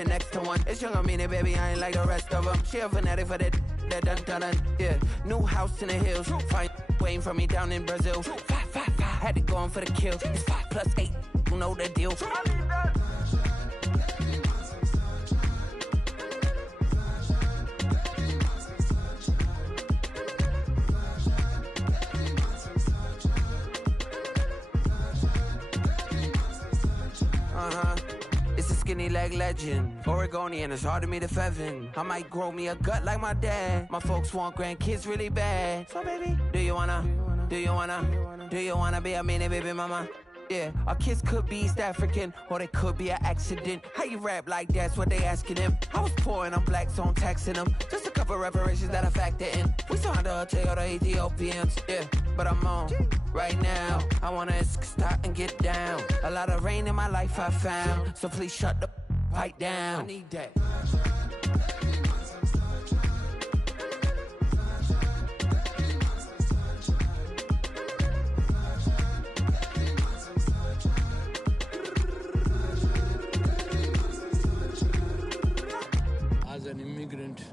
you're next to one. It's young, I mean it, baby, I ain't like the rest of them. She a fanatic for that dun. Yeah, new house in the hills. Fine, waiting for me down in Brazil. 5, had to go on for the kill. It's 5 + 8, you know the deal. It's a skinny leg legend, Oregonian, it's hard to meet a Fevin. I might grow me a gut like my dad. My folks want grandkids really bad. So baby, do you wanna be a mini baby mama? Yeah, our kids could be East African, or they could be an accident. How you rap like that's what they asking him. I was poor and I'm black, so I'm taxing them. Just a couple reparations that I factor in. We saw the Toyota Ethiopians, yeah, but I'm on right now. I wanna stop and get down. A lot of rain in my life I found, so please shut the pipe down. I need that. As an immigrant,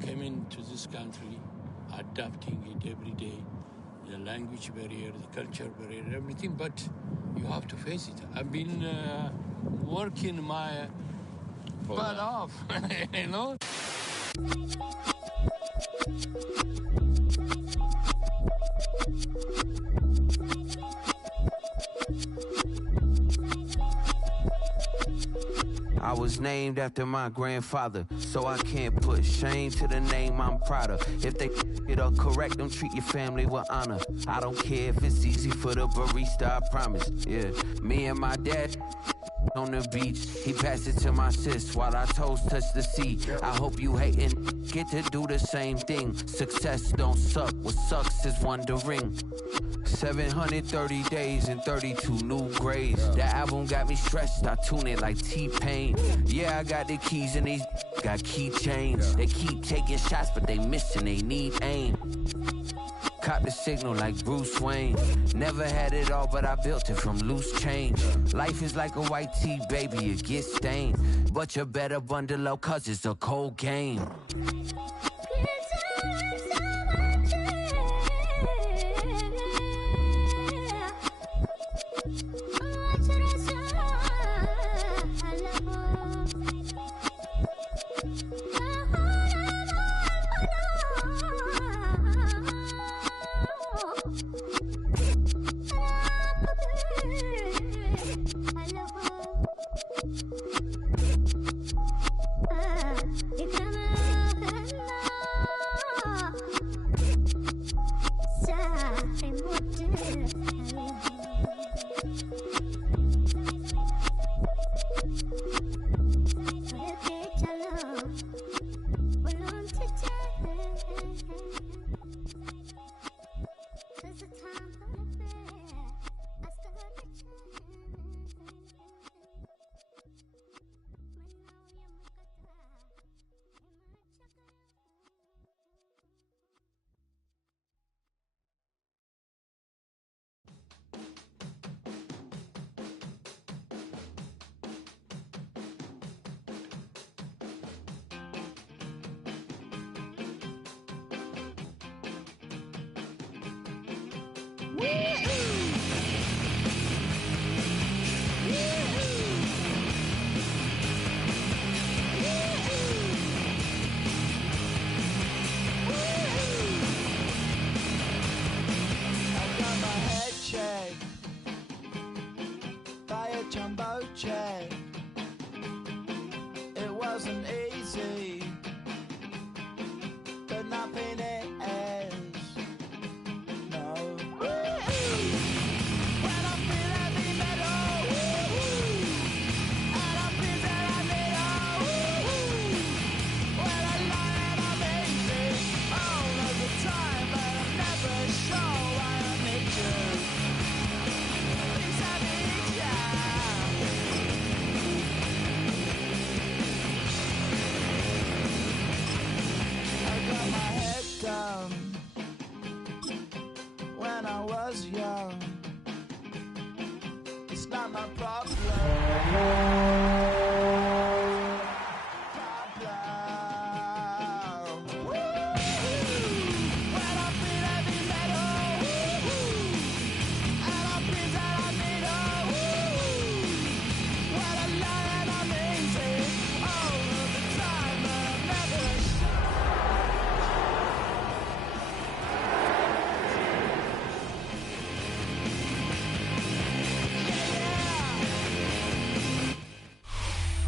came into this country, adapting it every day, the language barrier, the culture barrier, everything, but you have to face it. I've been working my butt off, you know? I was named after my grandfather, so I can't put shame to the name I'm proud of. If they it up correct, don't treat your family with honor. I don't care if it's easy for the barista, I promise. Yeah, me and my dad on the beach, he passed it to my sis while our toes touch the sea. I hope you hatin' get to do the same thing. Success don't suck, what sucks is wondering. 730 days and 32 new grades. That album got me stressed, I tune it like T-Pain. Yeah, I got the keys and these got keychains. They keep taking shots, but they missing, they need aim. Cop the signal like Bruce Wayne. Never had it all, but I built it from loose change. Life is like a white tee, baby, it gets stained. But you better bundle up, cause it's a cold game. Ikram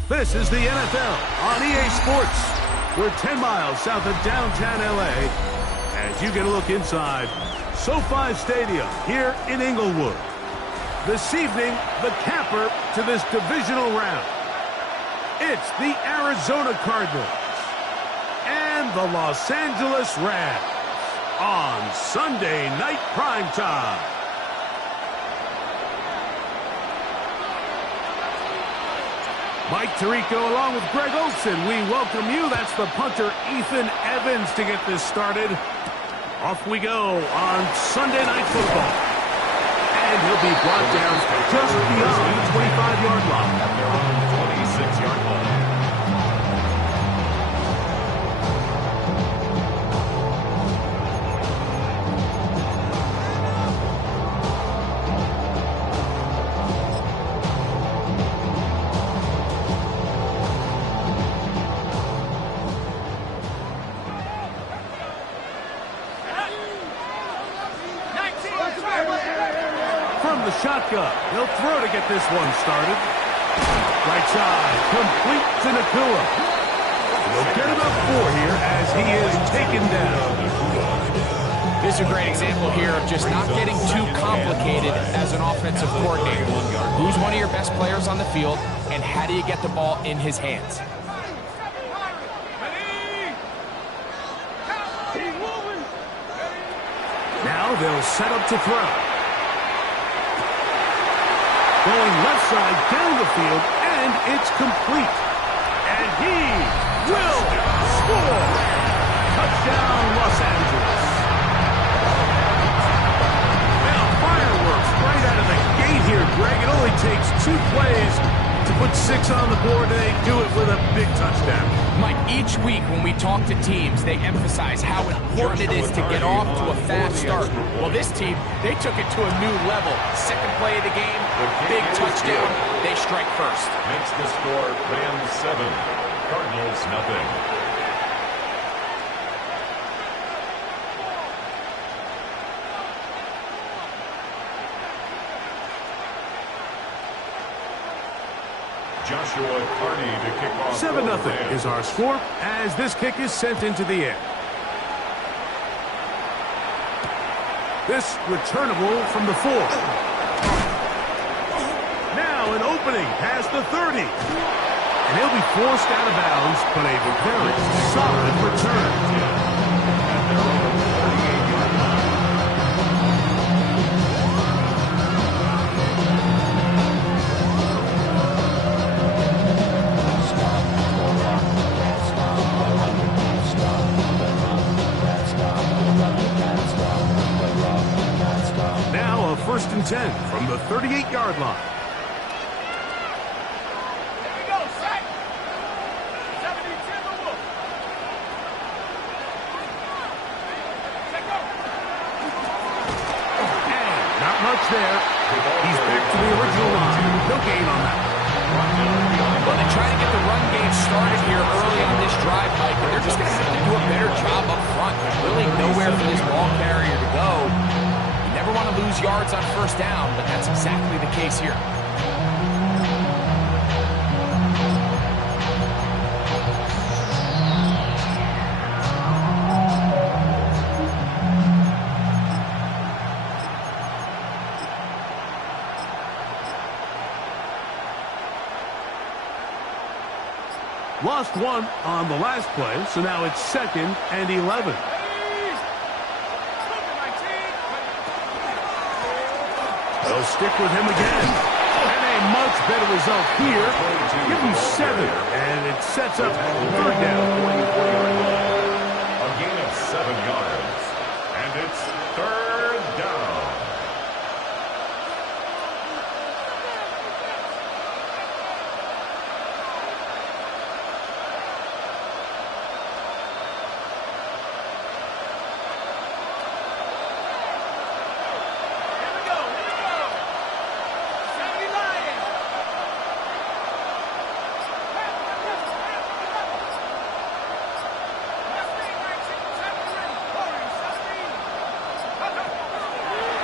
This is the NFL on EA Sports. We're 10 miles south of downtown LA as you get a look inside SoFi Stadium here in Inglewood. This evening, the capper to this divisional round. It's the Arizona Cardinals and the Los Angeles Rams on Sunday Night Primetime. Mike Tirico along with Greg Olson. We welcome you. That's the punter, Ethan Evans, to get this started. Off we go on Sunday Night Football. And he'll be brought down just beyond the 25-yard line. At their own 26-yard line. Shotgun. He'll throw to get this one started. Right side. Complete to Nakua. We'll get about 4 here as he is taken down. This is a great example here of just not getting too complicated as an offensive coordinator. Who's one of your best players on the field, and how do you get the ball in his hands? Now they'll set up to throw. Going left side down the field, and it's complete. And he will score. Touchdown, Los Angeles. Now, fireworks right out of the gate here, Greg. It only takes 2 plays to put 6 on the board, and they do it with a big touchdown. Mike, each week when we talk to teams, they emphasize how important it is to get off to a fast start. Well, this team, they took it to a new level. Second play of the game, big touchdown. They strike first. Makes the score Rams 7, Cardinals nothing. Joshua Carney to kick off. 7-0 is our score as this kick is sent into the air. This returnable from the 4. Now an opening past the 30. And he'll be forced out of bounds, but a very solid return. Now a 1st and 10 from the 38-yard line. There. He's back to the original line. No gain on that. Well, they try to get the run game started here early on this drive, Mike, but they're just going to have to do a better job up front. There's really nowhere for this ball carrier to go. You never want to lose yards on 1st down, but that's exactly the case here. Lost 1 on the last play, so now it's 2nd and 11. They'll stick with him again. And a much better result here. Give him 7, and it sets up 3rd down. A gain of 7 yards, and it's 3rd down.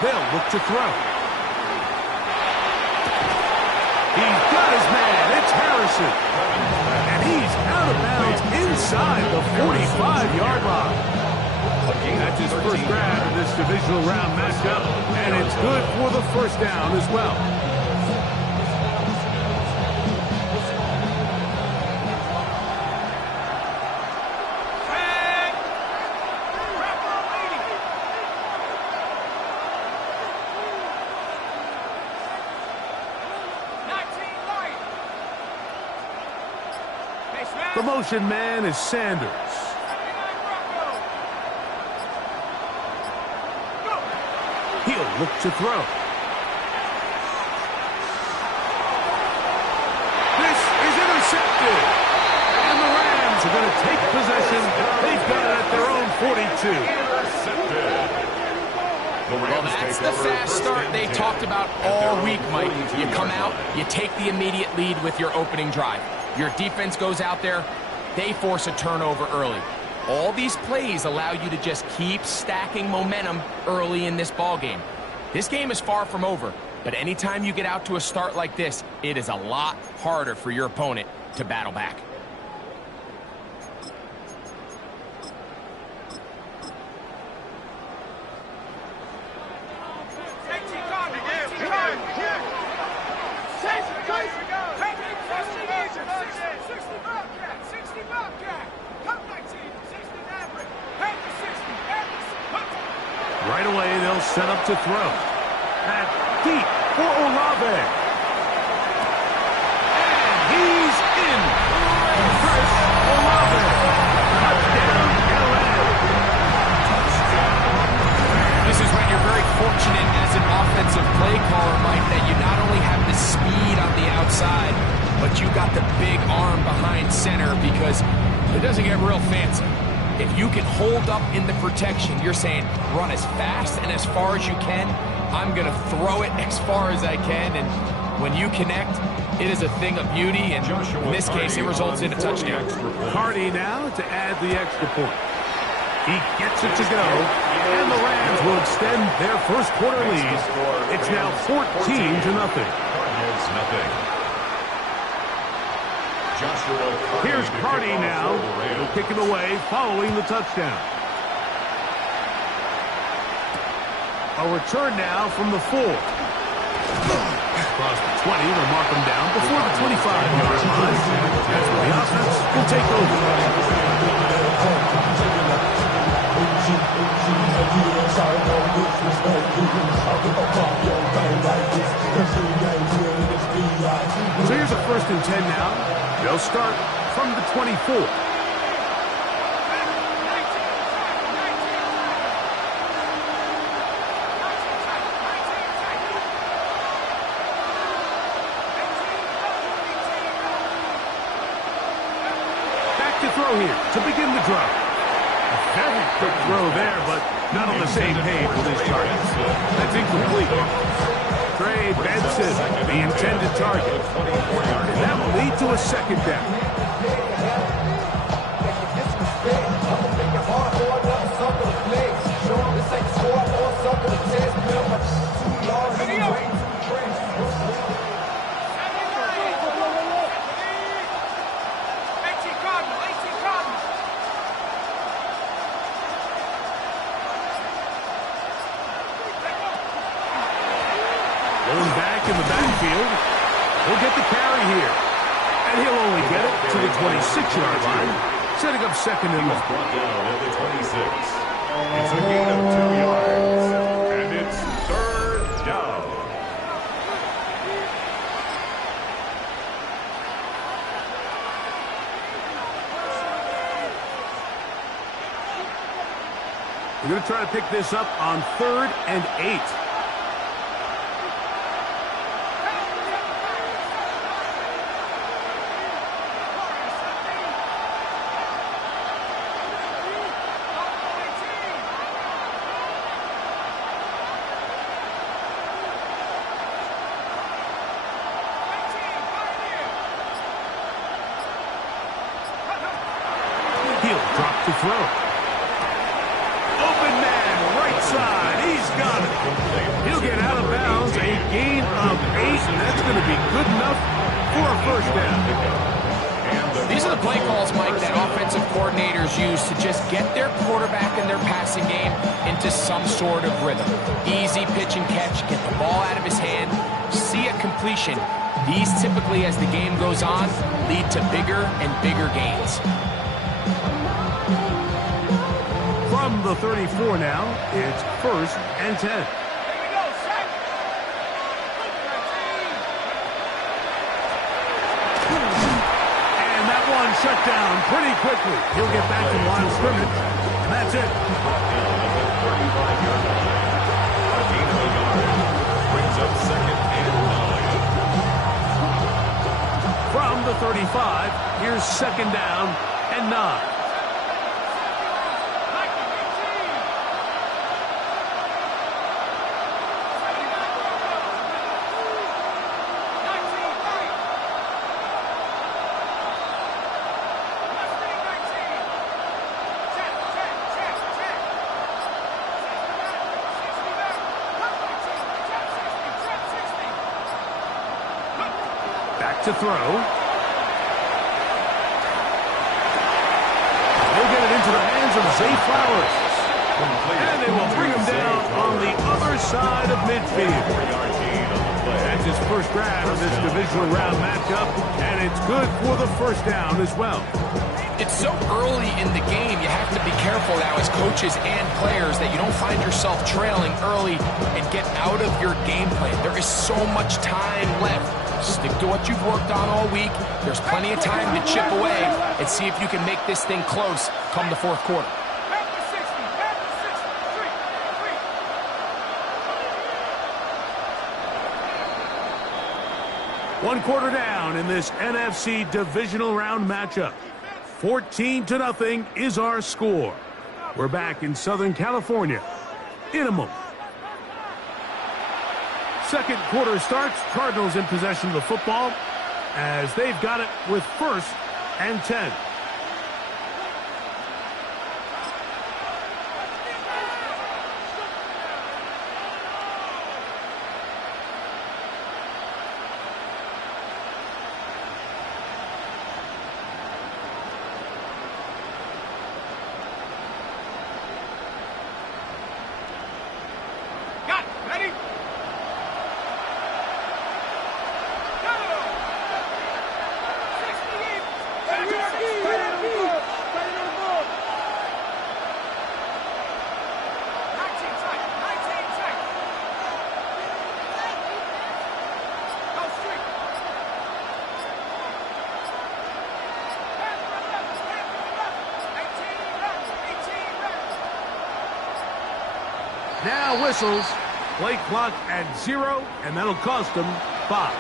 They'll look to throw. He's got his man. It's Harrison. inside the 45-yard line. That's his first grab in this divisional round matchup, and it's good for the first down as well. The motion man is Sanders. He'll look to throw. This is intercepted. And the Rams are going to take possession. They've got it at their own 42. Well, that's the fast start they talked about all week, Mike. You come out, you take the immediate lead with your opening drive. Your defense goes out there, they force a turnover early. All these plays allow you to just keep stacking momentum early in this ball game. This game is far from over, but anytime you get out to a start like this, it is a lot harder for your opponent to battle back. Right away, they'll set up to throw. At deep for Olave. And he's in. Chris Olave. Touchdown, LA. This is when you're very fortunate as an offensive play caller, Mike, that you not only have the speed on the outside, but you got the big arm behind center, because it doesn't get real fancy. If you can hold up in the protection, you're saying run as fast and as far as you can. I'm going to throw it as far as I can. And when you connect, it is a thing of beauty. And in this case, it results in a touchdown. Hardy now to add the extra point. He gets it to go. And the Rams will extend their first quarter lead. It's now 14-0. Here's Cardi now. He'll kick him away following the touchdown. A return now from the 4. Across the 20, will mark him down before the 25-yard line. That's where the offense will take over. So here's a 1st and 10 now. They'll start from the 24. Back to throw here to begin the drive. A very quick throw there, but not on the same page with his target. That's incomplete. Trey Benson, the intended target. And that will lead to a 2nd down. Going back in the backfield. He'll get the carry here. And he'll only get it to the 26-yard line, setting up 2nd and 1. Brought down at the 26. It's a gain of 2 yards. And it's 3rd down. We're going to try to pick this up on 3rd and 8. He'll drop to throw. Open man, right side. He's got it. He'll get out of bounds. A gain of 8. That's going to be good enough for a 1st down. These are the play calls, Mike, that offensive coordinators use to just get their quarterback and their passing game into some sort of rhythm. Easy pitch and catch, get the ball out of his hand, see a completion. These typically, as the game goes on, lead to bigger and bigger gains. From the 34 now, it's 1st and 10. Shut down pretty quickly. He'll get back to the line of scrimmage, and that's it. Brings up 2nd and 9. From the 35, here's 2nd down and 9. To throw. He'll get it into the hands of Zay Flowers. And they will bring him down on the other side of midfield. That's his first grab of this divisional round matchup, and it's good for the first down as well. It's so early in the game, you have to be careful now as coaches and players that you don't find yourself trailing early and get out of your game plan. There is so much time left. Stick to what you've worked on all week. There's plenty of time to chip away and see if you can make this thing close come the 4th quarter. One quarter down in this NFC divisional round matchup. 14-0 is our score. We're back in Southern California in a moment. Second quarter starts. Cardinals in possession of the football as they've got it with 1st and 10. Now whistles. Play clock at 0, and that'll cost them 5.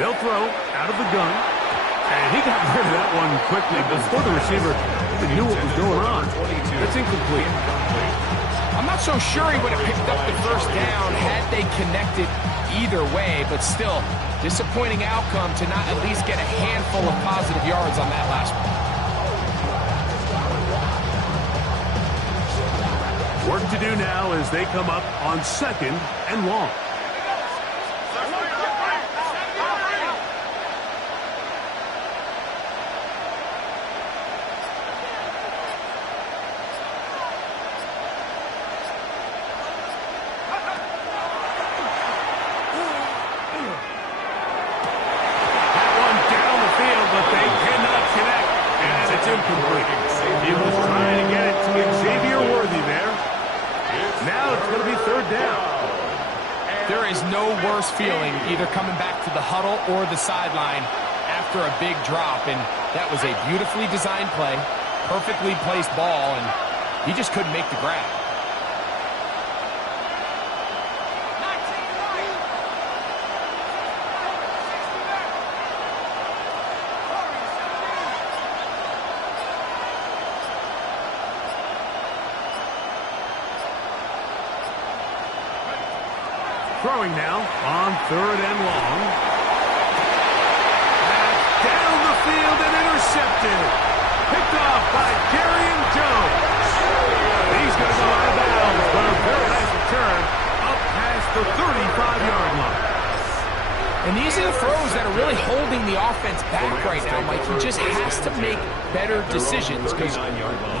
They'll throw out of the gun. And he got rid of that one quickly before the receiver even knew what was going on. That's incomplete. I'm not so sure he would have picked up the first down had they connected either way, but still, disappointing outcome to not at least get a handful of positive yards on that last one. Work to do now as they come up on 2nd and long. He was trying to get it to Xavier Worthy there. Now it's going to be 3rd down. There is no worse feeling either coming back to the huddle or the sideline after a big drop. And that was a beautifully designed play, perfectly placed ball, and he just couldn't make the grab. throwing now on 3rd and long. That's down the field and intercepted. Picked off by Darian Jones. He's going to go out of bounds, but a very nice return up past the 35-yard line. And these are the throws that are really holding the offense back right now, Mike. He just has to make better decisions because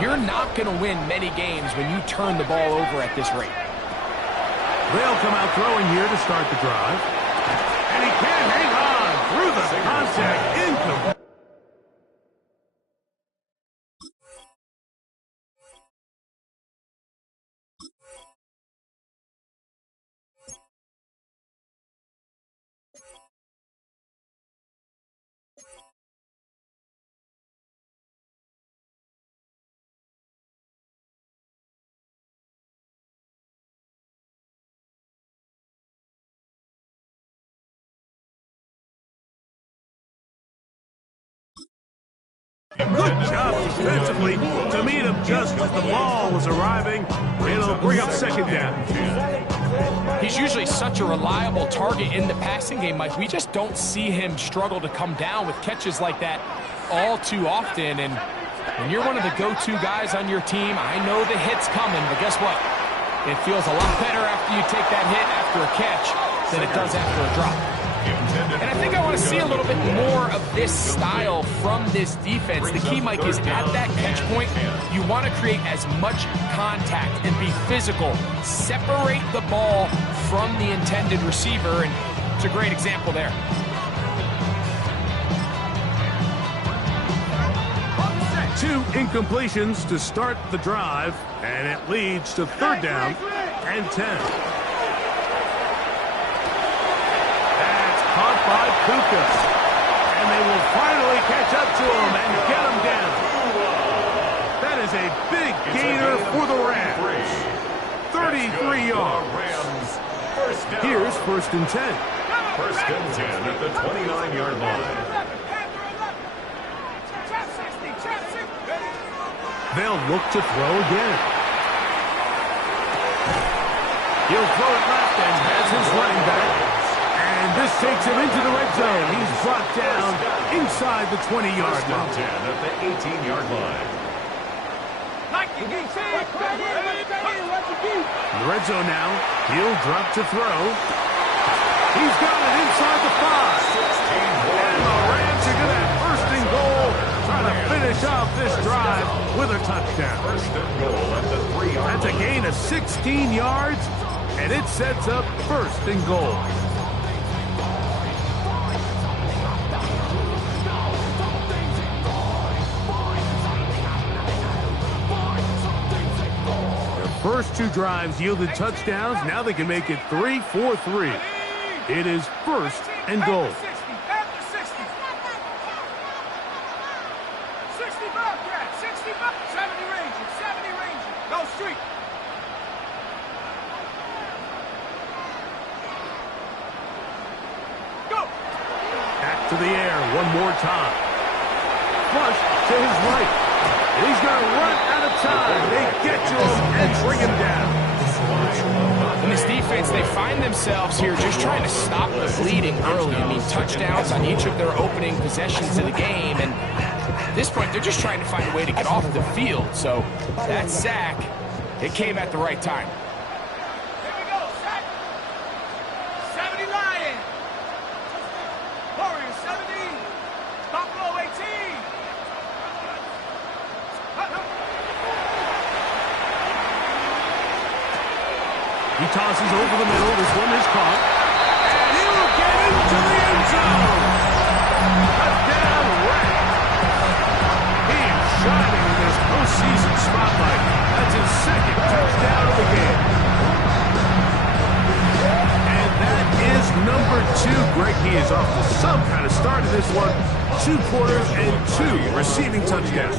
you're not going to win many games when you turn the ball over at this rate. They'll come out throwing here to start the drive. And he can't hang on through the contact. Incomplete. Good job defensively to meet him just as the ball was arriving. It'll bring up 2nd down. He's usually such a reliable target in the passing game, Mike. We just don't see him struggle to come down with catches like that all too often. And when you're one of the go-to guys on your team, I know the hit's coming, but guess what? It feels a lot better after you take that hit after a catch than it does after a drop. And I think I want to see a little bit more of this style from this defense. The key, Mike, is at that catch point, you want to create as much contact and be physical. Separate the ball from the intended receiver, and it's a great example there. Two incompletions to start the drive, and it leads to 3rd down and 10. Caught by Puka. And they will finally catch up to him and get him down. That is a big gainer for the Rams. 33 yards. Here's 1st and 10. 1st and 10 at the 29-yard line. They'll look to throw again. He'll throw it left and has his running back. And this takes him into the red zone. He's brought down inside the 20-yard line. 10 at the 18-yard line. In the red zone now. He'll drop to throw. He's got it inside the 5. And the Rams are going to have 1st and goal, trying to finish off this drive with a touchdown. 1st and goal at the 3-yard line. That's a gain of 16 yards, and it sets up 1st and goal. First 2 drives yielded touchdowns. Now they can make it 3-4-3. It is 1st and goal. 60 Bobcat, 60 Bobcat, 70 Ranger, go street. Go. Back to the air one more time. Flush to his right. He's going to run out of time. They get to him and bring him down. In this defense, they find themselves here just trying to stop the bleeding early. I mean, touchdowns on each of their opening possessions of the game. And at this point, they're just trying to find a way to get off the field. So that sack, it came at the right time. Here we go, sack. 70 Lions. Warriors 70. Buffalo 18. He tosses over the middle. This one is caught. And he will get into the end zone. Touchdown, Rams. He is shining in this postseason spotlight. That's his 2nd touchdown of the game. And that is number 2. Greg, he is off to some kind of start in this one. 2 quarters and 2 receiving touchdowns.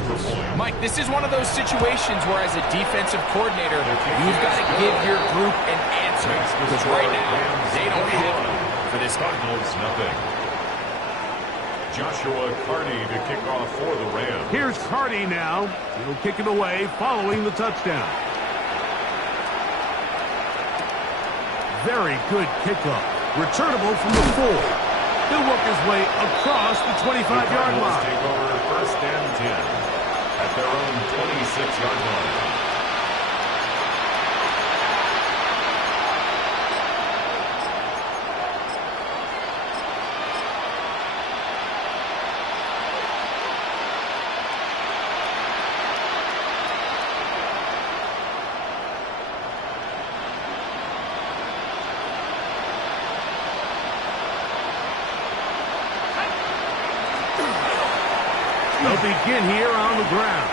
Mike, this is one of those situations where as a defensive coordinator, you've got to give your group an answer. Because right now, they don't have one for this game. Nothing. Joshua Carney to kick off for the Rams. Here's Carney now. He'll kick it away following the touchdown. very good kickoff. Returnable from the 4. He'll work his way across the 25-yard line. Take over first and 10 at their own 26-yard line. They'll begin here on the ground.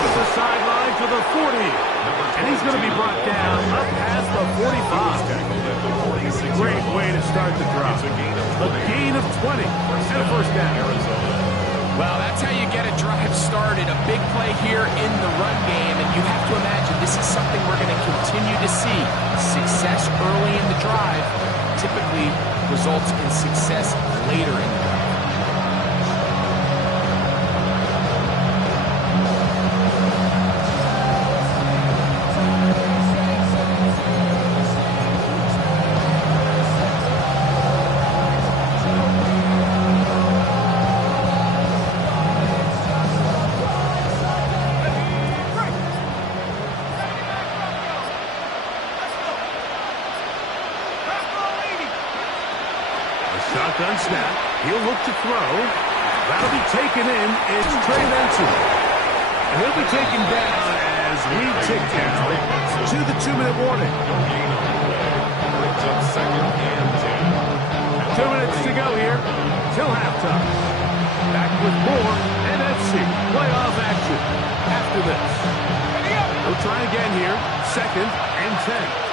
Up the sideline to the 40. And he's going to be brought down up past the 45. Great way to start the drive. A gain of 20 and a first down. Well, that's how you get a drive started. A big play here in the run game, and you have to imagine this is something we're going to continue to see. Success early in the drive typically results in success later in the drive. Shotgun snap. He'll look to throw. That'll be taken in. It's Trey Benson. And he'll be taken down as we tick down to the 2-minute warning. Brings up second and 10. 2 minutes to go here till halftime. Back with more NFC playoff action after this. We'll try again here. Second and 10.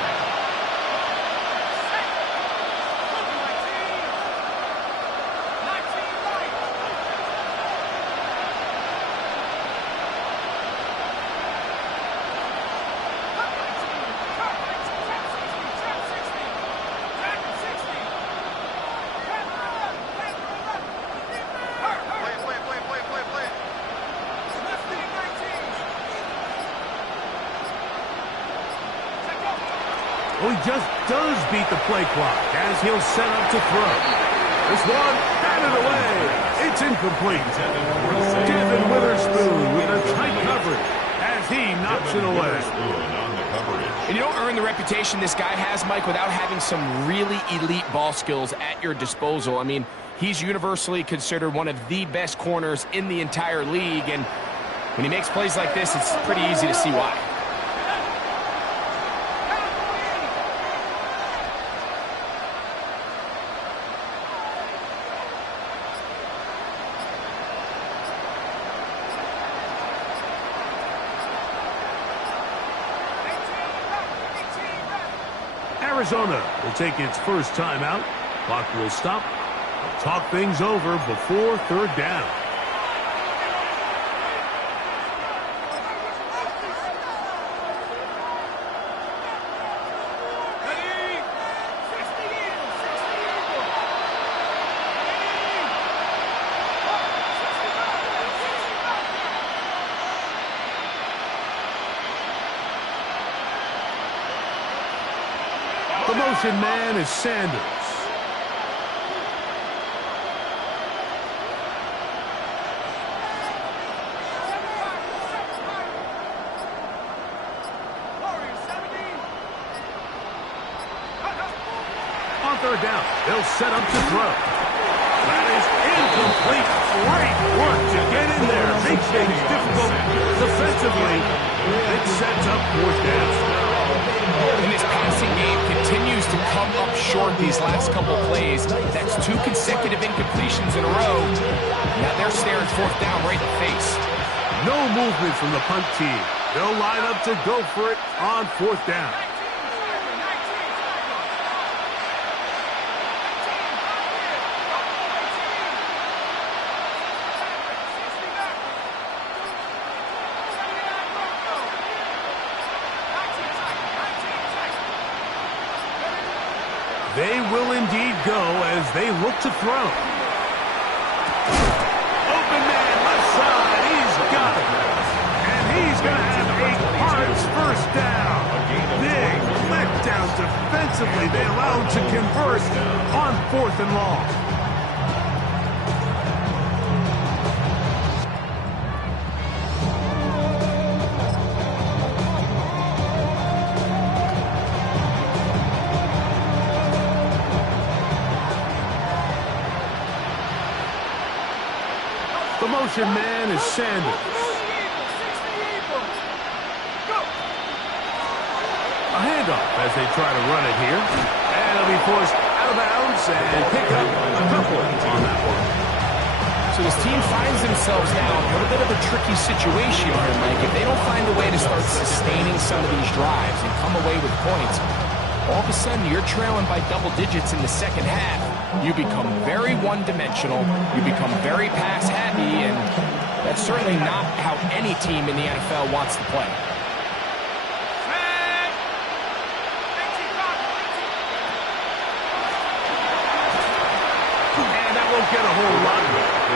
Well, he just does beat the play clock as he'll set up to throw. This one, batted away. It's incomplete. Devin Witherspoon with a tight coverage as he knocks it away. And you don't earn the reputation this guy has, Mike, without having some really elite ball skills at your disposal. I mean, he's universally considered one of the best corners in the entire league, and when he makes plays like this, it's pretty easy to see why. Arizona will take its first timeout. Clock will stop. We'll talk things over before third down. The motion man is Sanders. On third down, they'll set up to throw. That is incomplete. Great work to get in there. Makes things difficult defensively. It sets up fourth down. And this passing game continues to come up short these last couple plays. That's 2 consecutive incompletions in a row. Now they're staring fourth down right in the face. No movement from the punt team. They'll line up to go for it on fourth down. They will indeed go as they look to throw. Open man, left side, he's got it. And he's going to have a Cards first down. Big letdown defense. Defensively, they allow him to convert on 4th and long. The motion man is Sanders. A handoff as they try to run it here. And it'll be forced out of bounds and pick up a couple on that one. So this team finds themselves now in a little bit of a tricky situation here, Mike. If they don't find a way to start sustaining some of these drives and come away with points, all of a sudden you're trailing by double digits in the second half. You become very one-dimensional. You become very pass-happy, and that's certainly not how any team in the NFL wants to play. And that won't get a whole lot.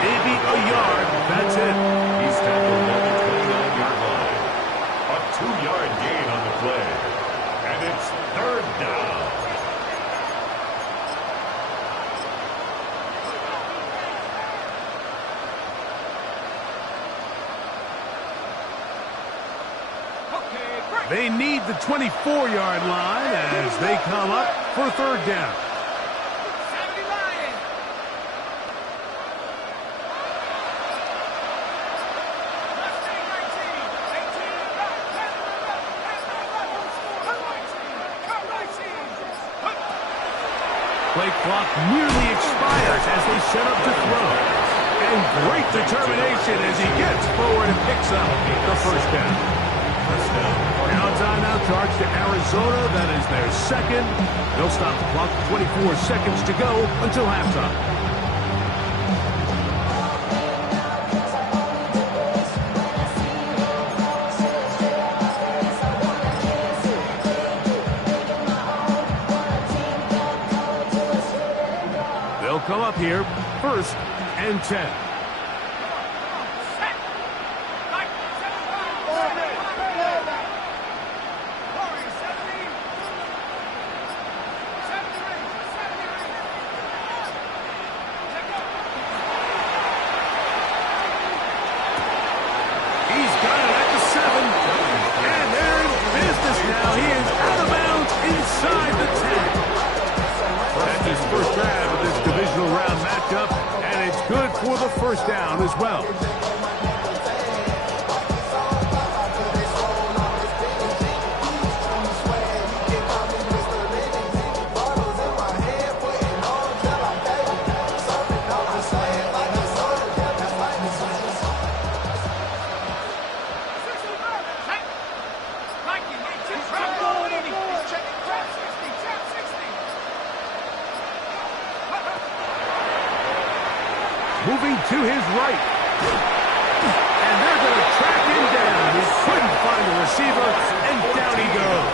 Maybe a yard. That's it. He's tackled at the 29-yard line. A 2-yard gain on the play. And it's 3rd down. They need the 24-yard line as they come up for 3rd down. Play clock nearly expires as they set up to throw. And great determination as he gets forward and picks up the 1st down. Now timeout charge to Arizona. That is their 2nd. They'll stop the clock. 24 seconds to go until halftime. They'll come up here 1st and 10. For the 1st down as well. Moving to his right. And they're going to track him down. He couldn't find the receiver, and down he goes.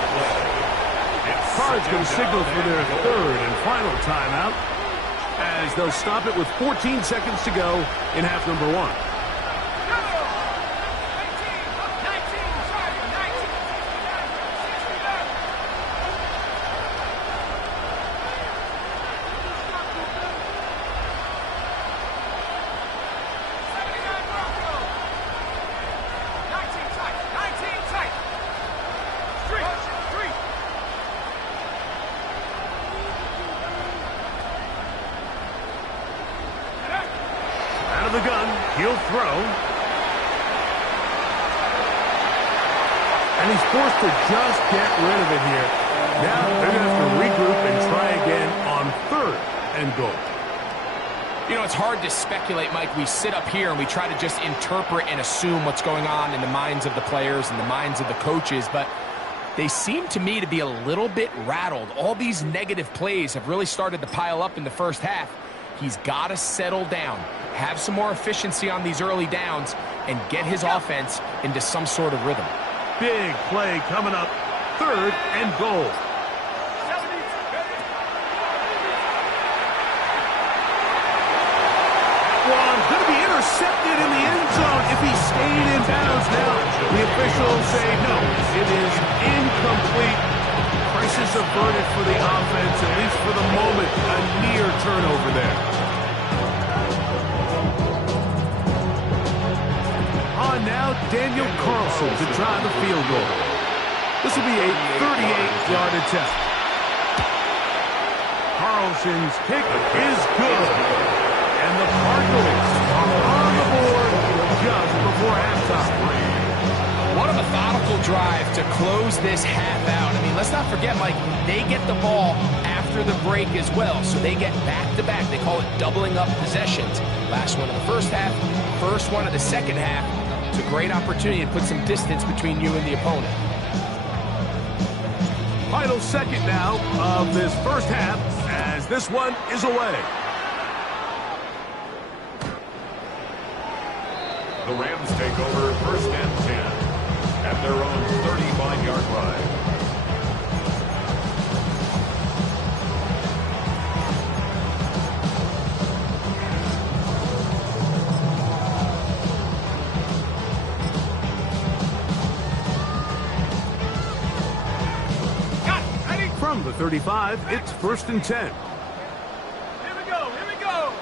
Cards going to signal for their 3rd and final timeout as they'll stop it with 14 seconds to go in half number 1. The gun, he'll throw. And he's forced to just get rid of it here. Now they're going to have to regroup and try again on 3rd and goal. You know, it's hard to speculate, Mike. We sit up here and we try to just interpret and assume what's going on in the minds of the players and the minds of the coaches, but they seem to me to be a little bit rattled. All these negative plays have really started to pile up in the 1st half. He's got to settle down, have some more efficiency on these early downs, and get his offense into some sort of rhythm. Big play coming up, 3rd and goal. One going to be intercepted in the end zone if he stayed in bounds. Now the officials say no, it is incomplete. This is averted for the offense, at least for the moment. A near turnover there. On now, Daniel Carlson to try the field goal. This will be a 38-yard attempt. Carlson's kick is good. And the Cardinals are on the board just before halftime. What a methodical drive to close this half out. I mean, let's not forget, Mike, they get the ball after the break as well, so they get back-to-back. They call it doubling up possessions. Last one of the first half, first one of the second half. It's a great opportunity to put some distance between you and the opponent. Final second now of this first half as this one is away. The Rams take over first and 10 at their own 35-yard line. From the 35, it's first and 10. Here we go, here we go.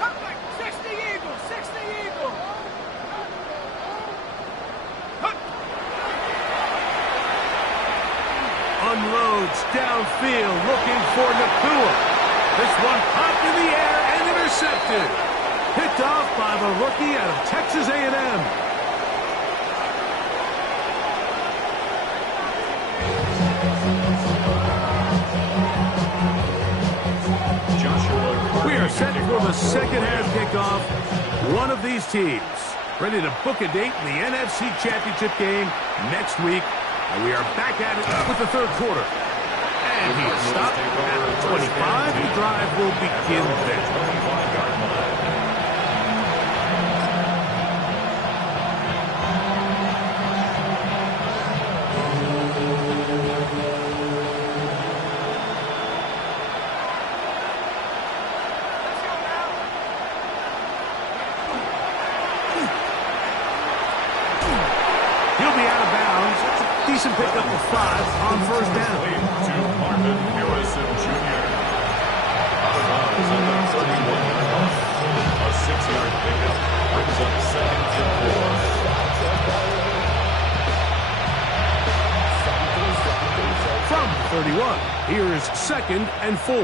Perfect. 60 Eagles, 60 Eagles. Unloads downfield, looking for Nakua. This one popped in the air and intercepted. Picked off by the rookie out of Texas A&M. We are set for the second half kickoff. One of these teams ready to book a date in the NFC Championship game next week. And we are back at it with the third quarter. And he is stopped at the 25. The drive will begin then. Decent pickup of 5 on first down. To Marvin Harrison Jr. Out of bounds on the 31-yard line. A 6-yard pickup brings up second and 4. From 31, here is second and 4.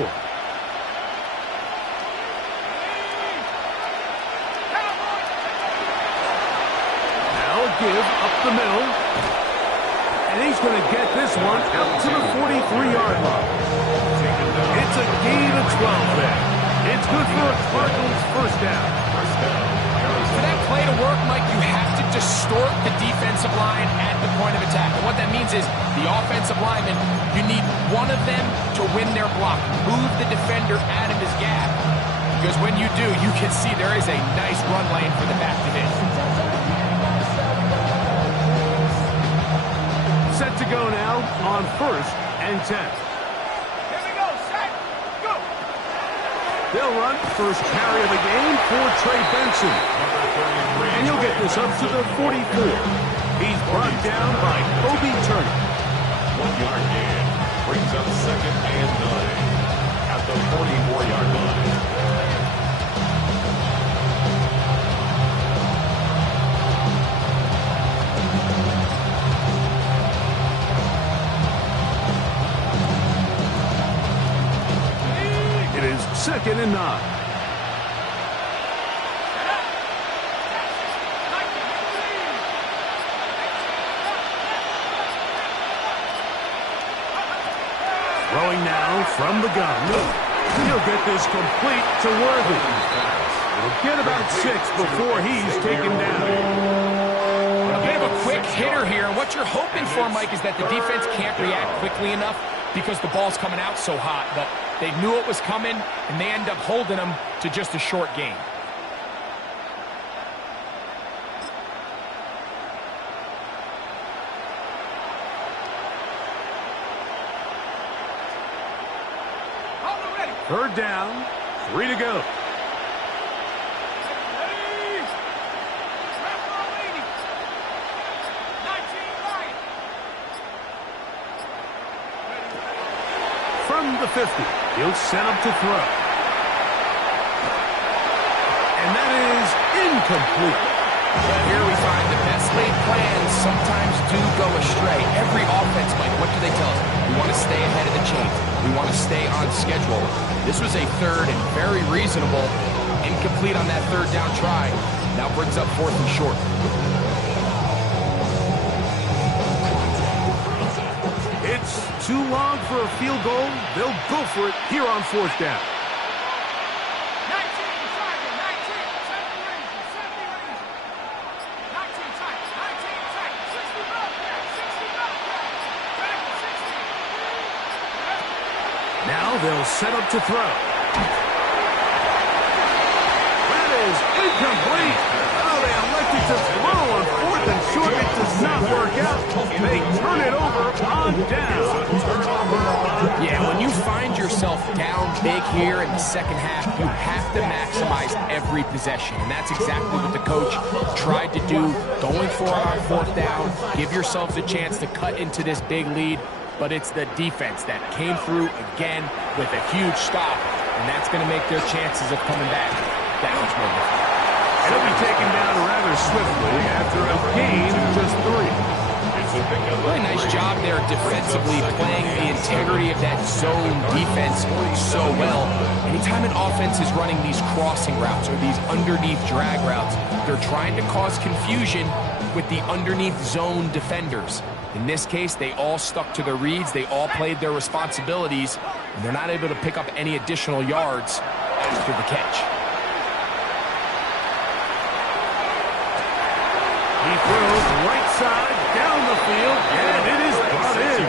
Now a give up the middle. And he's going to get this one out to the 43-yard line. It's a gain of 12 there. It's good for a Cardinals first down. For that play to work, Mike, you have to distort the defensive line at the point of attack. And what that means is the offensive lineman, you need one of them to win their block. Move the defender out of his gap. Because when you do, you can see there is a nice run lane for the back to hit. Set to go now on first and 10. Here we go, set, go. They'll run first carry of the game for Trey Benson. And he'll get this up to the 44. He's brought down by Obi Turner. 1-yard gain brings up second and 9 at the 44-yard line. Second and 9. Throwing now from the gun. He'll get this complete to Worthy. It'll get about 6 before he's taken down. A bit of a quick hitter here. And what you're hoping for, Mike, is that the defense can't react quickly enough because the ball's coming out so hot. But they knew it was coming, and they end up holding them to just a short gain. Third down, 3 to go. 50. He'll set up to throw. And that is incomplete. Well, here we find the best laid plans sometimes do go astray. Every offense, Mike, what do they tell us? We want to stay ahead of the chains. We want to stay on schedule. This was a third and very reasonable. Incomplete on that third down try. Now brings up 4th and short. It's too long for a field goal. They'll go for it here on 4th down. Now they'll set up to throw. That is incomplete. Oh, they elected to throw on 4th and short. It does not work out. They turn it over on down. Yeah, when you find yourself down big here in the second half, you have to maximize every possession. And that's exactly what the coach tried to do, going for it on 4th down. Give yourselves a chance to cut into this big lead. But it's the defense that came through again with a huge stop, and that's going to make their chances of coming back that much more difficult. He'll be taken down rather swiftly after a gain of just 3. Really nice job there defensively, playing the integrity of that zone defense so well. Anytime an offense is running these crossing routes or these underneath drag routes, they're trying to cause confusion with the underneath zone defenders. In this case, they all stuck to their reads, they all played their responsibilities, and they're not able to pick up any additional yards after the catch. He throws right side down the field, and it is brought in.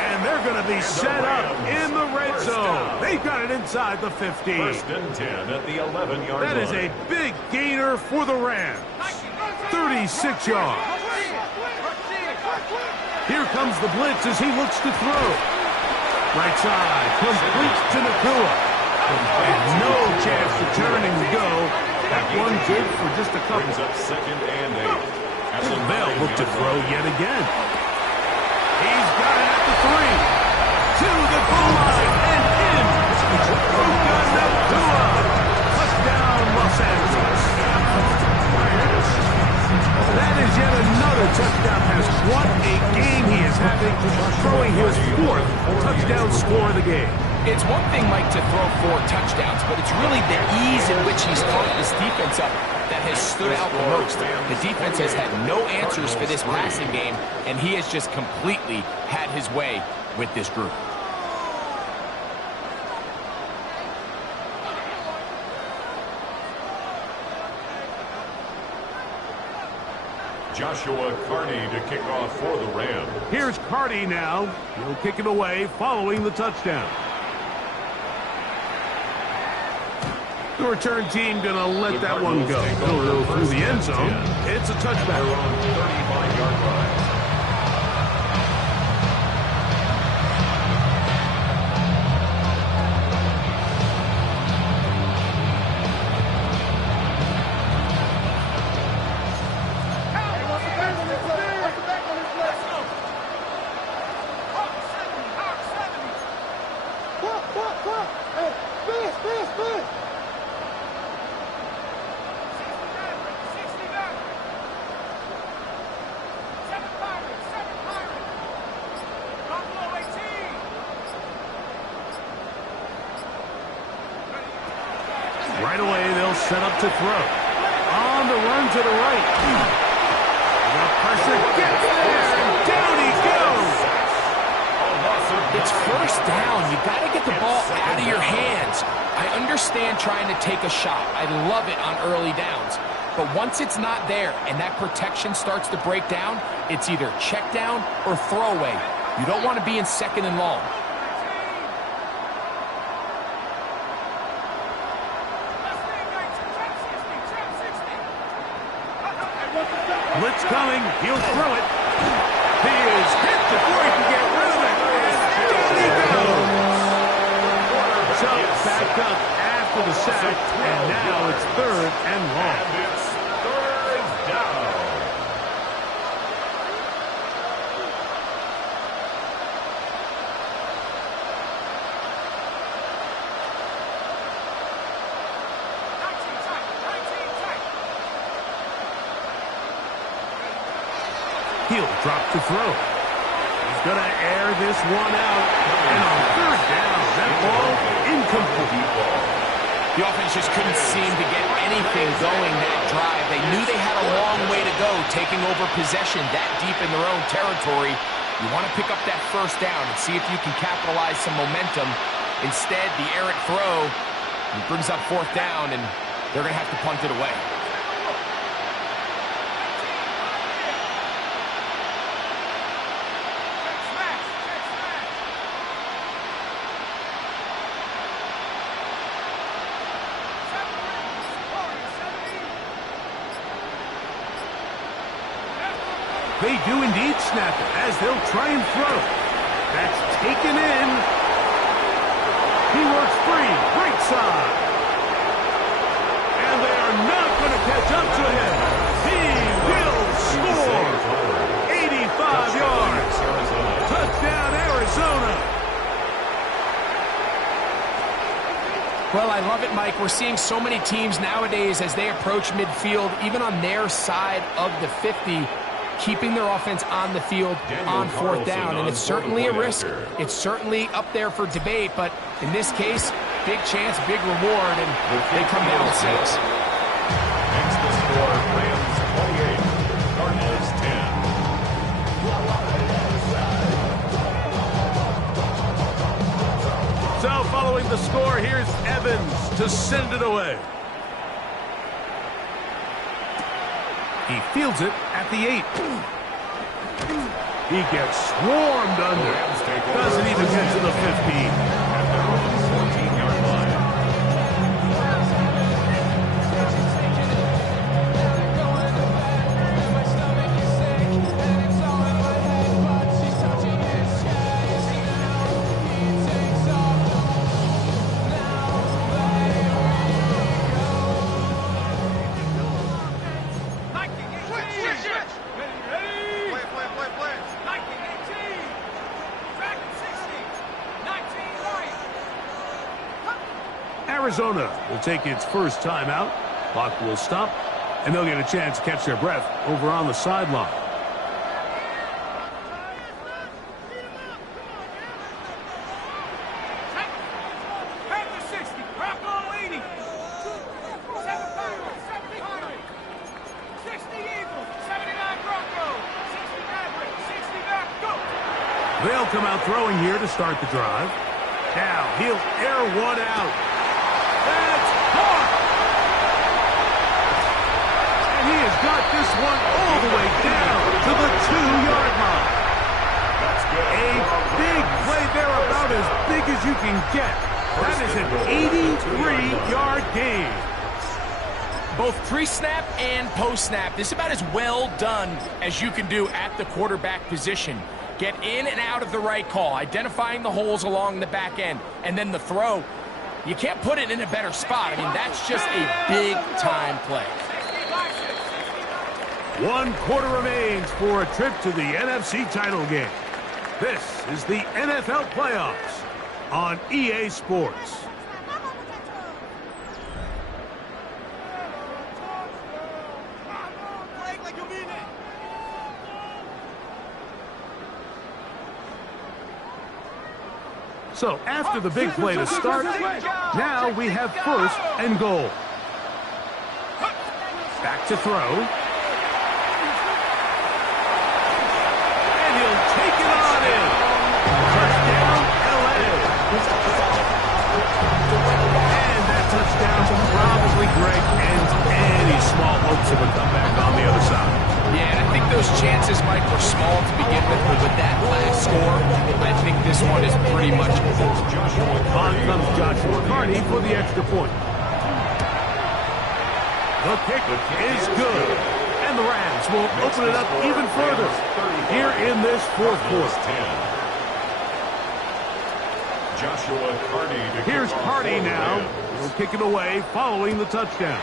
And they're going to be set up in the red zone. They've got it inside the 15. 1st and 10 at the 11-yard line. That is a big gainer for the Rams. 36 yards. Here comes the blitz as he looks to throw. Right side, completes to Nakua. And no chance to turn and go. That one good for just a couple. Brings up 2nd and 8. They'll look to throw yet again. He's got it at the 3. To the goal line and in. Nakua. Touchdown, Los Angeles. That is yet another touchdown pass. What a game he is having, throwing his 4th touchdown score of the game. It's one thing, Mike, to throw 4 touchdowns, but it's really the ease in which he's caught this defense up that has stood out the most. The defense has had no answers for this passing game, and he has just completely had his way with this group. Joshua Carney to kick off for the Rams. Here's Carney now. He'll kick it away following the touchdown. The return team going to let that one go. He'll go through the end zone. It's a touchback. They're on 35-yard line. Right away, they'll set up to throw. On the run to the right. The pressure gets there, and down he goes. It's 1st down. You got to get the ball out of your hands. I understand trying to take a shot. I love it on early downs. But once it's not there and that protection starts to break down, it's either check down or throwaway. You don't want to be in 2nd and long. Blitz coming. He'll throw it. He is hit before he can get rid of it. And down he goes. Chubb back up after the sack, and now it's 3rd and long. And it's 3rd down. He'll drop to throw. He's going to air this one out. And on third down, that ball incomplete. The offense just couldn't seem to get anything going that drive. They knew they had a long way to go, taking over possession that deep in their own territory. You want to pick up that first down and see if you can capitalize some momentum. Instead, the errant throw brings up fourth down, and they're going to have to punt it away. They do indeed snap it as they'll try and throw. That's taken in. He works free, right side. And they are not going to catch up to him. He will score. 85 yards. Touchdown, Arizona. Well, I love it, Mike. We're seeing so many teams nowadays as they approach midfield, even on their side of the 50, keeping their offense on the field on fourth down. And it's certainly a risk. It's certainly up there for debate, but in this case, big chance, big reward, and they come down with 6. Next the score, Rams 28, Cardinals 10. So following the score, here's Evans to send it away. He fields it at the 8. He gets swarmed under. Doesn't even get to the 15. At their own 14-yard line. Arizona will take its first timeout. Clock will stop, and they'll get a chance to catch their breath over on the sideline. They'll come out throwing here to start the drive. Now he'll air one out. That's caught! And he has got this one all the way down to the 2-yard line. That's good. A big play there, about as big as you can get. That is an 83-yard gain. Both pre-snap and post-snap, this is about as well done as you can do at the quarterback position. Get in and out of the right call, identifying the holes along the back end, and then the throw. You can't put it in a better spot. I mean, that's just a big-time play. 1 quarter remains for a trip to the NFC title game. This is the NFL playoffs on EA Sports. So after the big play to start, now we have first and goal. Back to throw. And he'll take it on in. Touchdown, LA. And that touchdown probably, Greg, ends any small hopes of a comeback on the other side. Yeah, and I think those chances, Mike, were small to begin with, but with that last score, I think this one is pretty much over. On comes Joshua Carney for the extra point. The kick is good, and the Rams will open it up even further here in this fourth quarter. Joshua Carney. Here's Carney now. He'll kick it away following the touchdown.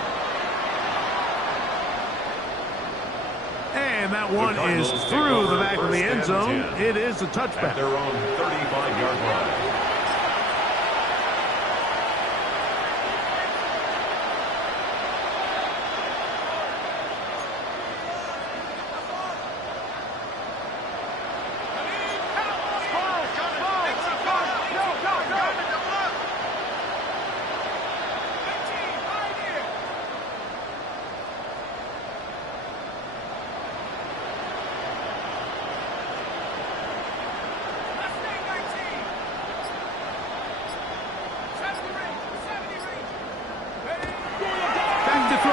And that one is through the back of the end zone. It is a touchback. At their own 35-yard line.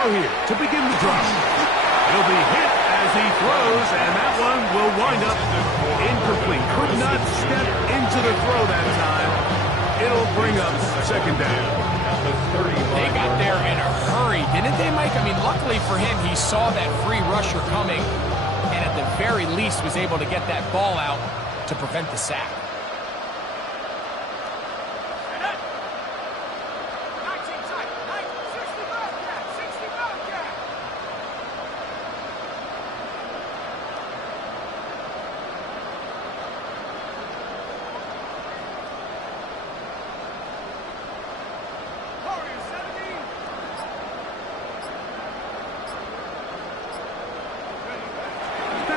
throw here to begin the drive. He'll be hit as he throws, and that one will wind up incomplete. Could not step into the throw that time. It'll bring up second down. They got there in a hurry, didn't they, Mike? I mean, luckily for him, he saw that free rusher coming, and at the very least was able to get that ball out to prevent the sack.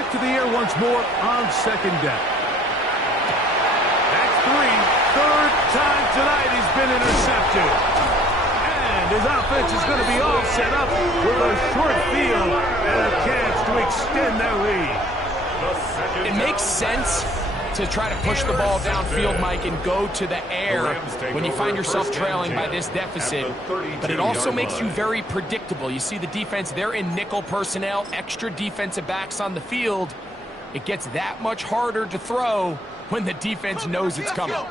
To the air once more on second down. That's three. Third time tonight he's been intercepted. And his offense is going to be all set up with a short field and a chance to extend their lead. It makes sense to try to push the ball downfield, Mike, and go to the air when you find yourself trailing by this deficit. But it also makes you very predictable. You see the defense, they're in nickel personnel, extra defensive backs on the field. It gets that much harder to throw when the defense knows it's coming. 19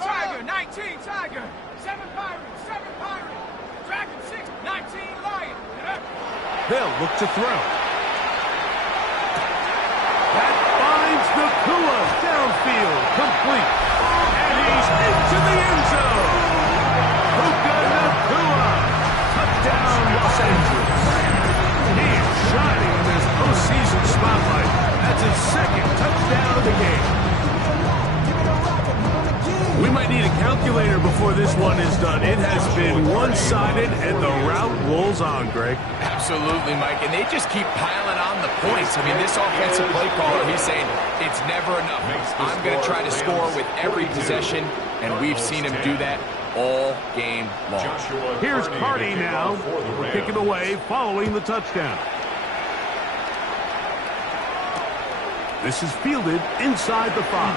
Tiger, 19 Tiger, 7 Pirate, 7 Pirate, Dragon 6, 19 Lion. They'll look to throw. That finds Nakua downfield, complete. And he's into the end zone. Puka Nakua. Touchdown, Los Angeles. He is shining in this postseason spotlight. That's his second touchdown of the game. We might need a calculator before this one is done. It has been one-sided, and the route rolls on, Greg. Absolutely, Mike, and they just keep piling on the points. I mean, this offensive play caller, he's saying it's never enough. I'm going to try to score with every possession, and we've seen him do that all game long. Here's Carty now. We'll kick it away following the touchdown. This is fielded inside the 5.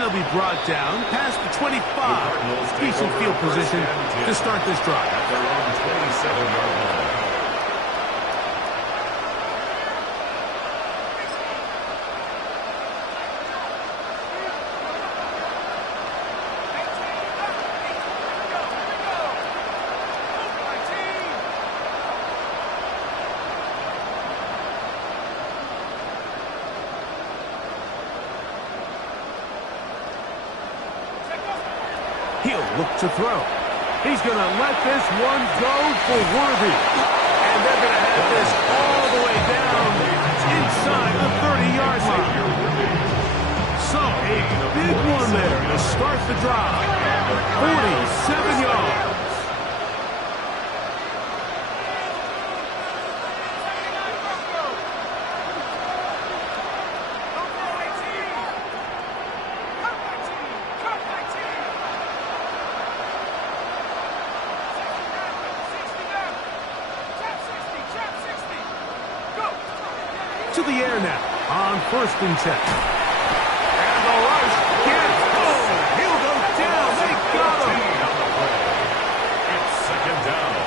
He'll be brought down past the 25. Decent field position to start this drive. At their own 27-yard line. He'll look to throw. He's going to let this one go for Worthy. And they're going to have this all the way down inside the 30-yard line. So a big one there to start the drive. 47 yards. To the air now on 1st and 10. And the rush gets home. He'll go down. They got him. It's second down.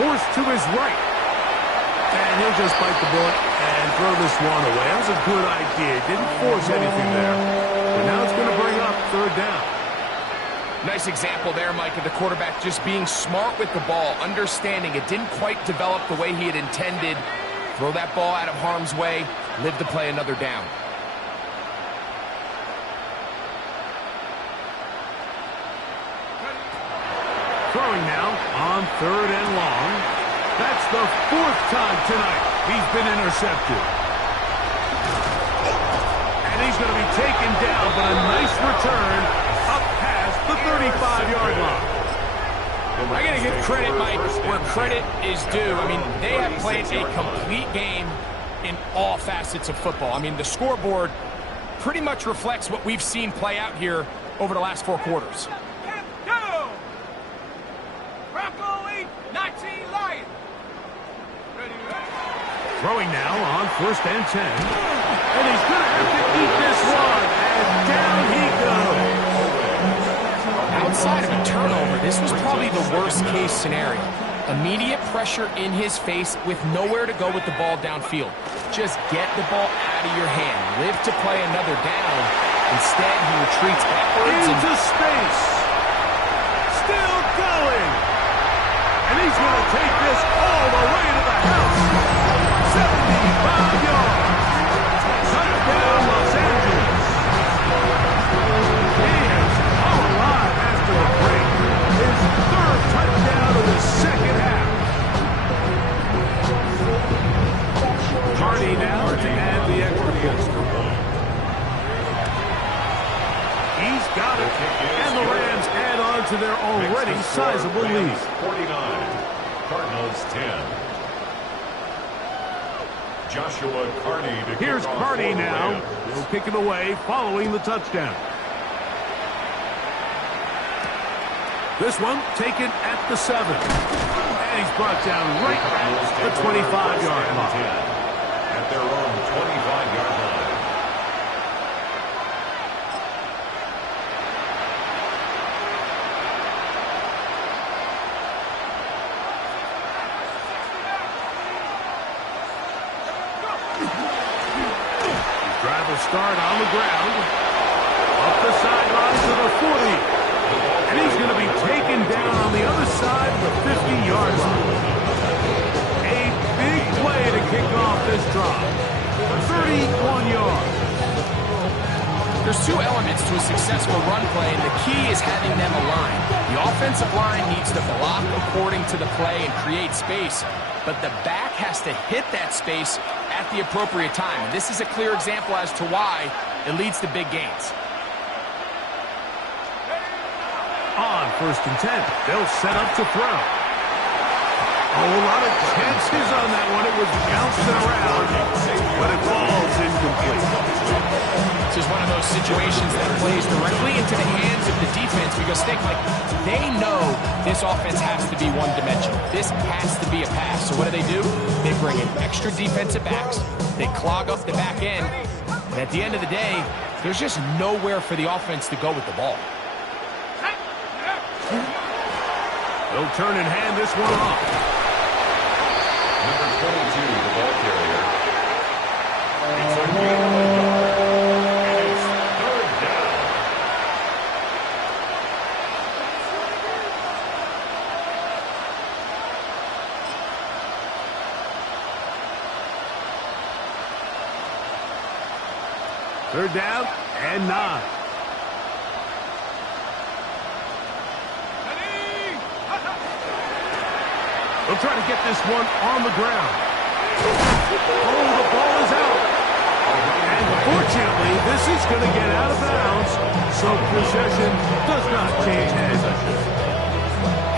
Forced to his right. And he'll just bite the bullet and throw this one away. That was a good idea. Didn't force anything there. But now it's going to bring up 3rd down. Nice example there, Mike, of the quarterback just being smart with the ball, understanding it didn't quite develop the way he had intended. Throw that ball out of harm's way, live to play another down. Throwing now on 3rd and long. That's the 4th time tonight he's been intercepted. And he's going to be taken down, but a nice return up past the 35-yard line. I got to give credit, Mike, where credit is due. I mean, they have played a complete game in all facets of football. I mean, the scoreboard pretty much reflects what we've seen play out here over the last 4 quarters. Go! Bronco 8, 19 Lion. Ready. Throwing now on 1st and 10. And he's going to have to eat this one. And down he goes. Outside of a turnover, this was probably the worst-case scenario. Immediate pressure in his face with nowhere to go with the ball downfield. Just get the ball out of your hand. Live to play another down. Instead, he retreats backwards into space. Still going. And he's going to take this all the way to the house. 75 yards. Touchdown, Los Angeles. He is all alive after the break. His 3rd touchdown of the 2nd half. Hardy now to add the extra point. He's got it, and the Rams add on to their already sizable lead. 49, Cardinals 10. Joshua Carney to Here's kick off Carney for the now. Rams. He'll kick it away following the touchdown. This one taken at the 7. And he's brought down right at the 25-yard line. At their own 25-yard line. Drive will start on the ground. Up the sideline to the 40. And he's going to be taken down on the other side of the 50-yard line. A big play to kick off this drive. 31 yards. There's 2 elements to a successful run play, and the key is having them aligned. The offensive line needs to block according to the play and create space, but the back has to hit that space at the appropriate time. And this is a clear example as to why it leads to big gains. On 1st and 10, they'll set up to throw. A whole lot of chances on that one. It was bouncing around, but it falls incomplete. This is one of those situations that plays directly into the hands of the defense because they know this offense has to be one-dimensional. This has to be a pass. So what do? They bring in extra defensive backs. They clog up the back end. And at the end of the day, there's just nowhere for the offense to go with the ball. They'll turn and hand this one off. Number 22, the ball carrier. It's a gain of 1 yard. And it's 3rd down. Third down and 9. They'll try to get this one on the ground. Oh, the ball is out. And fortunately, this is going to get out of bounds, so possession does not change hands.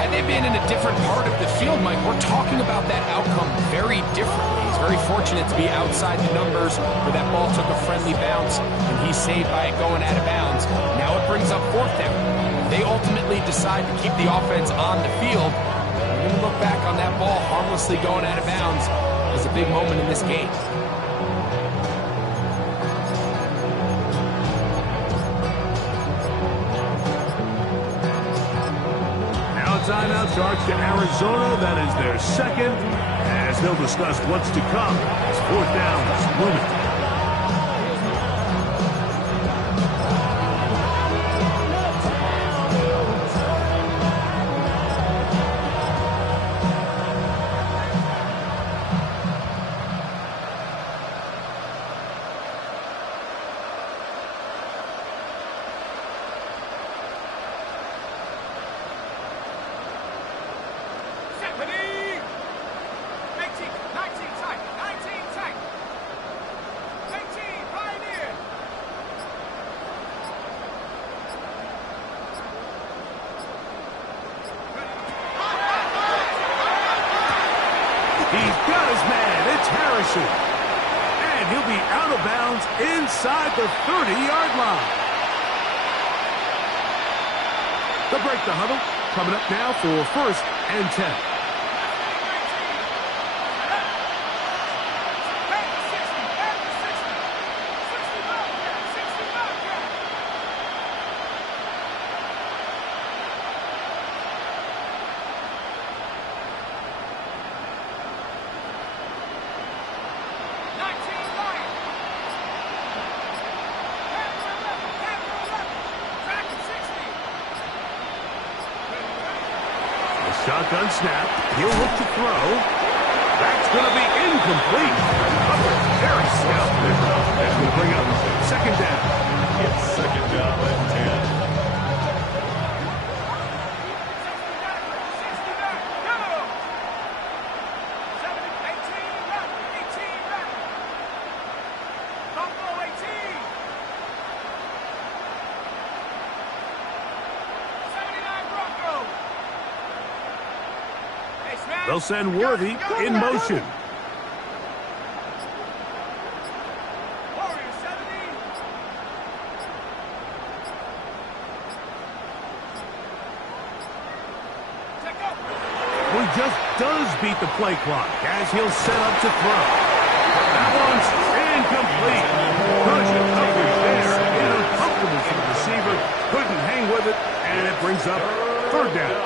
Had they been in a different part of the field, Mike, we're talking about that outcome very differently. He's very fortunate to be outside the numbers where that ball took a friendly bounce, and he's saved by it going out of bounds. Now it brings up 4th down. If they ultimately decide to keep the offense on the field, we're going to look back on that ball harmlessly going out of bounds as a big moment in this game. Now a timeout charge to Arizona. That is their 2nd, as they'll discuss what's to come. It's 4th down. It's looming. he'll be out of bounds inside the 30-yard line. They'll break the huddle. Coming up now for 1st and 10. Shotgun snap. He'll look to throw. That's going to be incomplete. Covered very skillfully. That's going to bring up 2nd down. It's 2nd down and 10. They'll send Worthy in motion. He just does beat the play clock as he'll set up to throw. That one's incomplete. Good coverage there. Uncomfortable for the receiver. Couldn't hang with it, and it brings up 3rd down.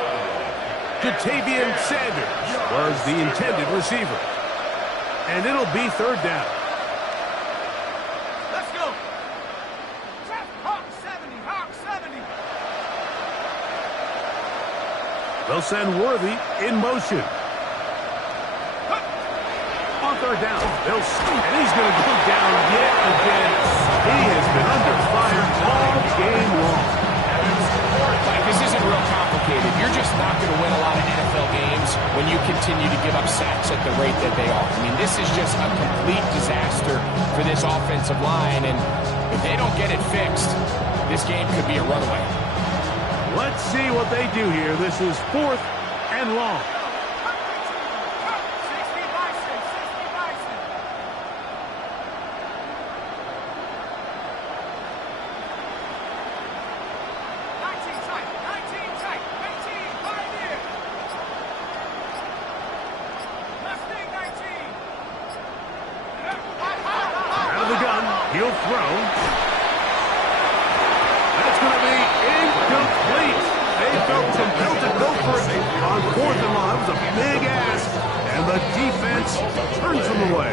Jatavian Sanders was the intended receiver. And it'll be 3rd down. Let's go. Hawk 70, Hawk 70. They'll send Worthy in motion. On 3rd down, and he's going to go down yet again. He has been under fire all game long. Like, this isn't real complicated. You're just not going to win a lot of NFL games when you continue to give up sacks at the rate that they are. I mean, this is just a complete disaster for this offensive line, and if they don't get it fixed, this game could be a runaway. Let's see what they do here. This is 4th and long. He'll throw. That's going to be incomplete. They felt compelled to go for it on 4th and long. That was a big ask, and the defense turns them away.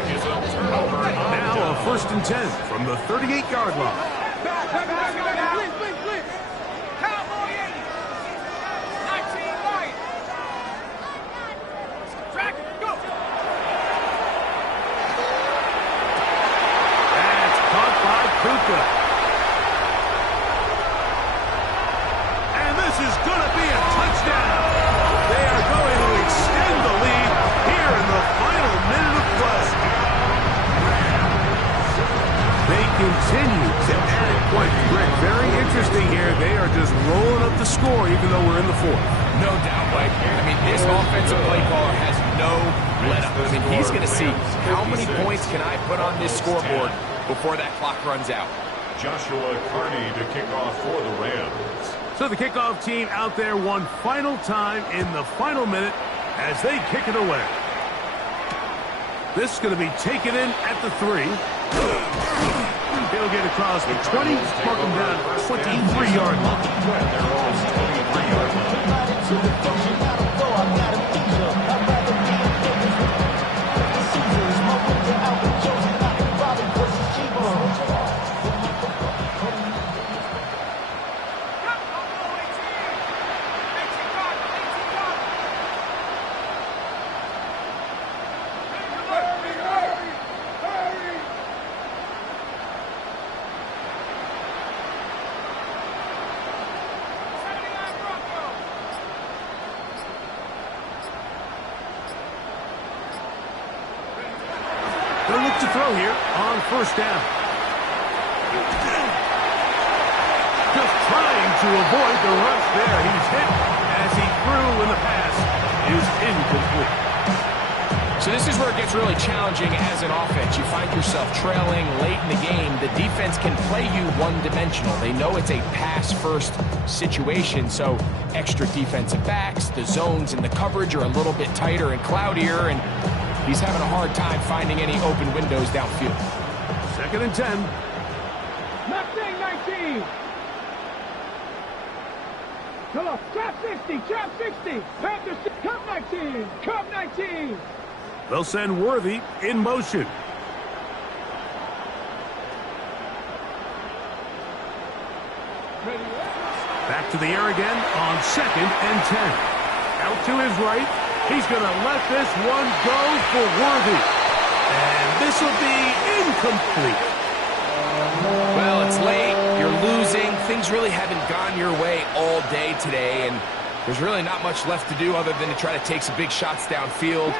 Now a 1st and 10 from the 38-yard line. Cowboy 80. 19 right. Track it. Go. Kuka. And this is going to be a touchdown. They are going to extend the lead here in the final minute of play. They continue to add points. Greg, very interesting here. They are just rolling up the score even though we're in the 4th. No doubt, Mike. I mean, this offensive play caller has no let up. I mean, he's going to see how many points can I put on this scoreboard before that clock runs out. Joshua Carney to kick off for the Rams. So the kickoff team out there one final time in the final minute as they kick it away. This is going to be taken in at the 3. He'll get across the 20, mark him down 23-yard line. They're on 23-yard line. They'll look to throw here on 1st down. Just trying to avoid the rush there. He's hit as he threw, and the pass is incomplete. So this is where it gets really challenging as an offense. You find yourself trailing late in the game. The defense can play you one-dimensional. They know it's a pass-first situation, so extra defensive backs, the zones and the coverage are a little bit tighter and cloudier, and he's having a hard time finding any open windows downfield. 2nd and 10. Nothing, 19. Come on, trap 60, trap 60. Panthers, come 19, come 19. They'll send Worthy in motion. Back to the air again on 2nd and 10. Out to his right. He's going to let this one go for Worthy. And this will be incomplete. Well, it's late. You're losing. Things really haven't gone your way all day today, and there's really not much left to do other than to try to take some big shots downfield.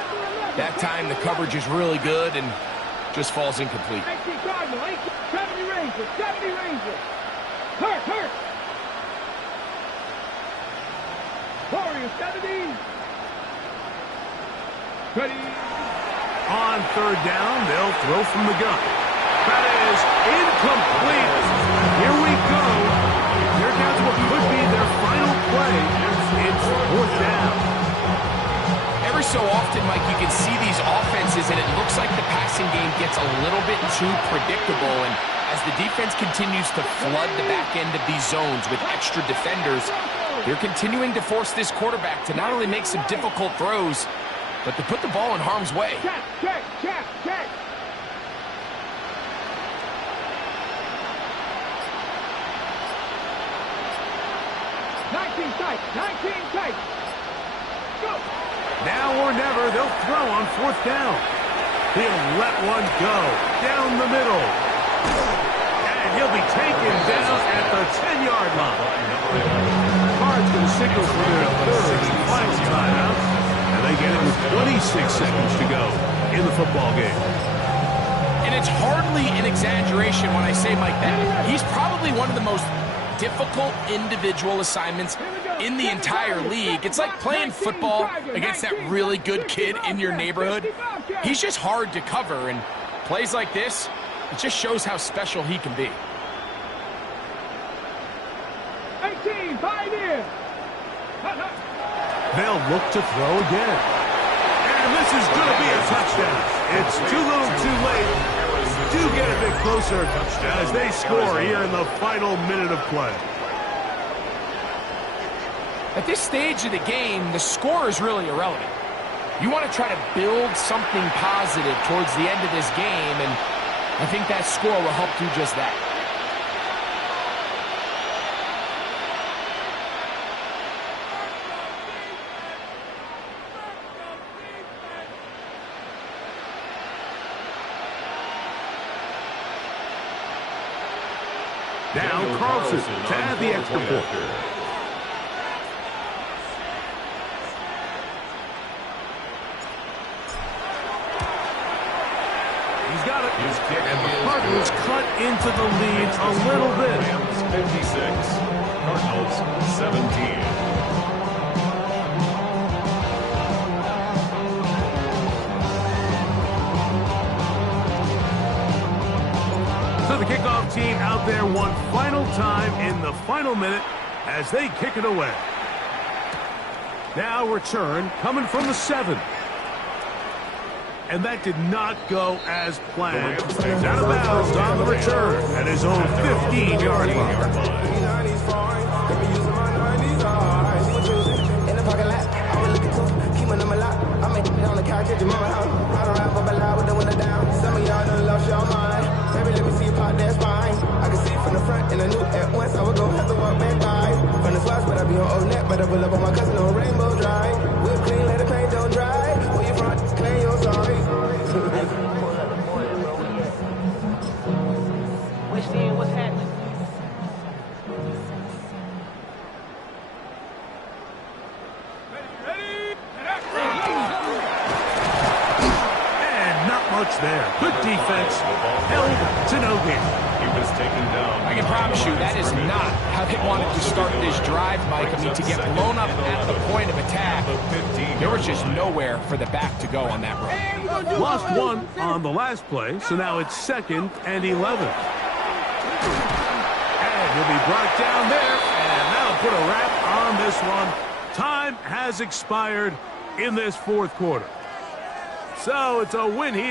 That time, the coverage is really good and just falls incomplete. 19 Cardinal, 70 Rangers, 70 Rangers. Hurt. Warriors, 70. Ready. On 3rd down, they'll throw from the gun. That is incomplete. Here we go. Here comes what could be their final play. It's 4th down. Every so often, Mike, you can see these offenses, and it looks like the passing game gets a little bit too predictable. And as the defense continues to flood the back end of these zones with extra defenders, they're continuing to force this quarterback to not only make some difficult throws, but to put the ball in harm's way. Check. 19 tight. Go. Now or never, they'll throw on 4th down. He'll let one go down the middle. And he'll be taken down at the 10-yard line. Cards going to signal for their 3rd and final timeout. And they get it with 26 seconds to go in the football game. And it's hardly an exaggeration when I say, Mike, that he's probably one of the most difficult individual assignments in the entire league. It's like playing football against that really good kid in your neighborhood. He's just hard to cover, and plays like this, it just shows how special he can be. 18, 5 in. They'll look to throw again. And this is going to be a touchdown. It's too little too late. Do get a bit closer as they score here in the final minute of play. At this stage of the game, the score is really irrelevant. You want to try to build something positive towards the end of this game, and I think that score will help do just that. Now Carlson to add the extra point. He's got it. And the Cardinals cut into the lead a little bit. Rams 56, Cardinals 17. So the kickoff team out there one final time in the final minute as they kick it away. Now return coming from the 7. And that did not go as planned. Out of bounds on the return at his own 15-yard line. And I knew at once I was gonna have to walk back by. From the spots, but I be on old net, but I pull up on my cousin on Rainbow Drive. Whip clean, let the paint don't dry. Where you from? Claim you're sorry. What's in? What's happening? And not much there. Good defense. Held to no gain. He was taken down. I can promise you that is not how they wanted to start this drive, Mike. I mean, to get blown up at the point of attack, there was just nowhere for the back to go on that run. Lost one on the last play, so now it's 2nd and 11. And he'll be brought down there, and that'll put a wrap on this one. Time has expired in this 4th quarter. So it's a win here.